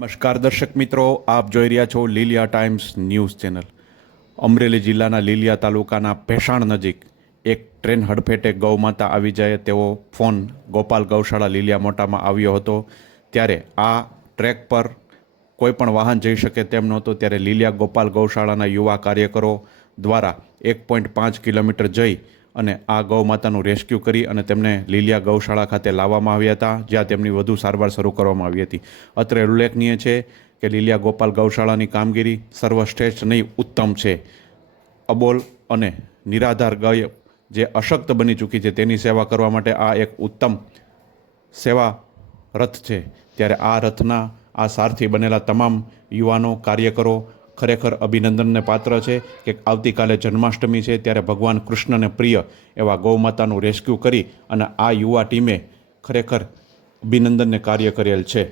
નમસ્કાર દર્શક મિત્રો, આપ જોઈ રહ્યા છો Liliya times news channel. Amreli જિલ્લાના લીલિયા તાલુકાના ભેસાણ નજીક એક ટ્રેન હડફેટે ગૌમાતા આવી જાય તેવો ફોન ગોપાલ ગૌશાળા લીલિયા મોટામાં આવ્યો હતો. ત્યારે આ ટ્રેક પર કોઈ પણ વાહન જઈ શકે તેમ નહોતું. ત્યારે લીલિયા ગોપાલ ગૌશાળાના યુવા કાર્યકરો દ્વારા એક પોઈન્ટ પાંચ કિલોમીટર જઈ અને આ ગૌમાતાનું રેસ્ક્યુ કરી અને તેમને લીલિયા ગૌશાળા ખાતે લાવવામાં આવ્યા હતા, જ્યાં તેમની વધુ સારવાર શરૂ કરવામાં આવી હતી. અત્રે ઉલ્લેખનીય છે કે લીલિયા ગોપાલ ગૌશાળાની કામગીરી સર્વશ્રેષ્ઠ નહીં, ઉત્તમ છે. અબોલ અને નિરાધાર ગાય જે અશક્ત બની ચૂકી છે, તેની સેવા કરવા માટે આ એક ઉત્તમ સેવા રથ છે. ત્યારે આ રથના આ સારથી બનેલા તમામ યુવાનો કાર્યકરો ખરેખર અભિનંદનને પાત્ર છે કે આવતીકાલે જન્માષ્ટમી છે ત્યારે ભગવાન કૃષ્ણને પ્રિય એવા ગૌમાતાનું રેસ્ક્યુ કરી અને આ યુવા ટીમે ખરેખર અભિનંદનને કાર્ય કરેલ છે.